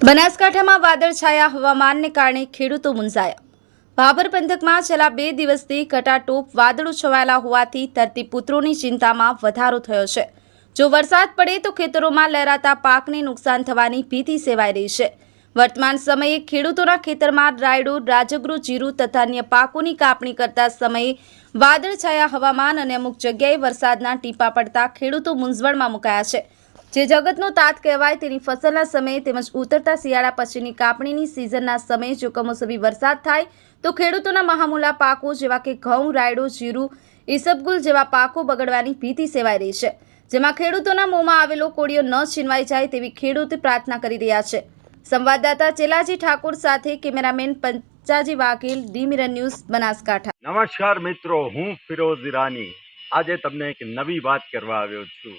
બનાસકાંઠામાં વાદળછાયા હવામાનને કારણે ખેડૂતો મૂંઝાયા. ભાભર પંથકમાં છેલ્લા બે દિવસથી કટાટોપ વાદળો છવાયેલા હોવાથી ધરતીપુત્રોની ચિંતામાં વધારો થયો છે. જો વરસાદ પડે તો ખેતરોમાં લહેરાતા પાકને નુકસાન થવાની ભીતિ સેવાઈ રહી છે. વર્તમાન સમયે ખેડૂતોના ખેતરમાં રાયડો રાજગરો જીરું તથા અન્ય પાકોની કાપણી કરતા સમયે વાદળછાયા હવામાન અને અમુક જગ્યાએ વરસાદના ટીપા પડતા ખેડૂતો મૂંઝવણમાં મુકાયા છે. જે જગતનો તાત કહેવાય તેની ફસલના સમયે તેમજ ઉતરતા શિયાળા પછીની કાપણીની સિઝનના સમયે જો કમોસમી વરસાદ થાય, તો ખેડૂતોના મહામૂલા પાકો જેવા કે ઘઉં, રાયડો, જીરું, ઈસબગુલ જેવા પાકો બગડવાની ભીતિ સેવાઈ રહી છે, જેમાં ખેડૂતોના મોંમાં આવેલો કોળીઓ ન છીનવાઈ જાય તેવી ખેડૂત પ્રાર્થના કરી રહ્યા છે. સંવાદદાતા ચેલાજી ઠાકોર સાથે cameraman Panchaji Vaghel D news, Banaskantha. નમસ્કાર મિત્રો, હું ફિરોઝ ઈરાની. આજે તમને એક નવી વાત કરવા આવ્યો છું.